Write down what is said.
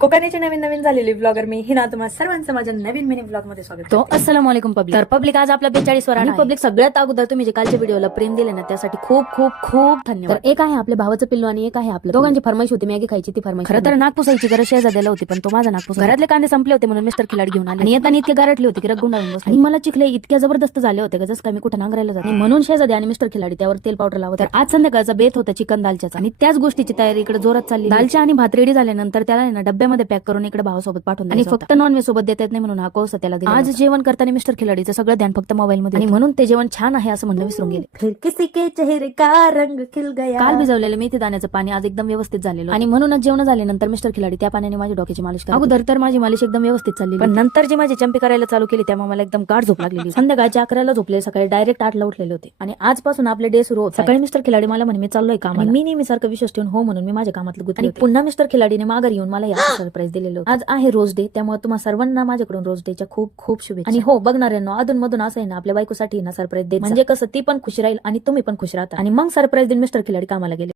कोकणची नवीन नवीन झालेली ब्लॉगर मी हिना तुम्हा सर्वांचं माझ्या नवीन मिनी ब्लॉग मध्ये स्वागत तो अस्सलाम वालेकुम पब्लिक. तर पब्लिक आज आपला 42 वर आणि पब्लिक सगळ्यात अगोदर तुम्ही जे कालच्या व्हिडिओला प्रेम दिले ना त्यासाठी खूप खूप खूप धन्यवाद. तर एक आहे आपल्या भावाचं पिल्लू आणि एक आहे आपलं दोघांची फरमाईश होती मॅगी खायची ती फरमाईश. खरं तर नागपुसायची गरज शेजाद्याला होती पण तो माझा नागपूस घरातले कांदे संपले होते म्हणून मिस्टर खिलाडी घेऊन आले आणि येताना इतके गारटले होते की रग गुंडाळून बसले आणि मला चिखले इतक्या जबरदस्त झाले होते का जसं काय मी कुठे नांगरायला जाते म्हणून शेजादे आणि मिस्टर खिलाडी त्यावर तेल पावडर लावत. तर आज संध्याकाळचा बेत होता चिकन दालच्या आणि त्याच गोष्टीची तयारी इकडे जोरात चालली. दालच्या आणि भात रेडी झाल्यानंतर त्याला ना डब्यामध्ये पॅक करून इकडे भावासोबत पाठवून आणि फक्त नॉनव्हेज सोबत देत नाही म्हणून हा कोर्स त्याला दिला. आज जेवण करताना मिस्टर खिलाडीचं सगळं ध्यान फक्त मोबाईल मध्ये आणि म्हणून ते जेवण छान आहे असं म्हणणं विसरून गेले. फिर किसी के चेहरे का रंग खिल गया. काल भिजवलेलं मेथी दाण्याचं पाणी आज एकदम व्यवस्थित झालेलं आणि म्हणूनच जेवण झाल्यानंतर मिस्टर खिलाडी त्या पाण्याने माझी डोक्याची मालिश करत. अगोदर तर माझी मालिश एकदम व्यवस्थित चालली पण नंतर जी माझी चंपी करायला चालू केली त्यामुळे मला एकदम गाढ झोप लागलेली. संध्याकाळच्या 11ला झोपले सकाळी डायरेक्ट 8ला उठलेले होते आणि आजपासून आपले डे सुरू होत. सकाळी मिस्टर खिलाडी मला म्हणे मी चाललोय कामाला. मी नेहमी सारखं विश्वास ठेवून हो म्हणून मी माझ्या कामातलं गुंतले आणि पुन्हा मिस्टर खिलाडीने माघार येऊन मला या सरप्राईज दिलेलं. आज आहे रोज डे त्यामुळे तुम्हाला सर्वांना माझ्याकडून रोज डेच्या खूप खूप शुभेच्छा. आणि हो बघणाऱ्यांनो अधून मधून असं आहे ना आपल्या बायकोसाठी ना सरप्राईज देत म्हणजे कसं ती पण खुश राहील आणि तुम्ही पण खुश राहता. आणि मग सरप्राईज देऊन मिस्टर खिलाडी कामाला गेले.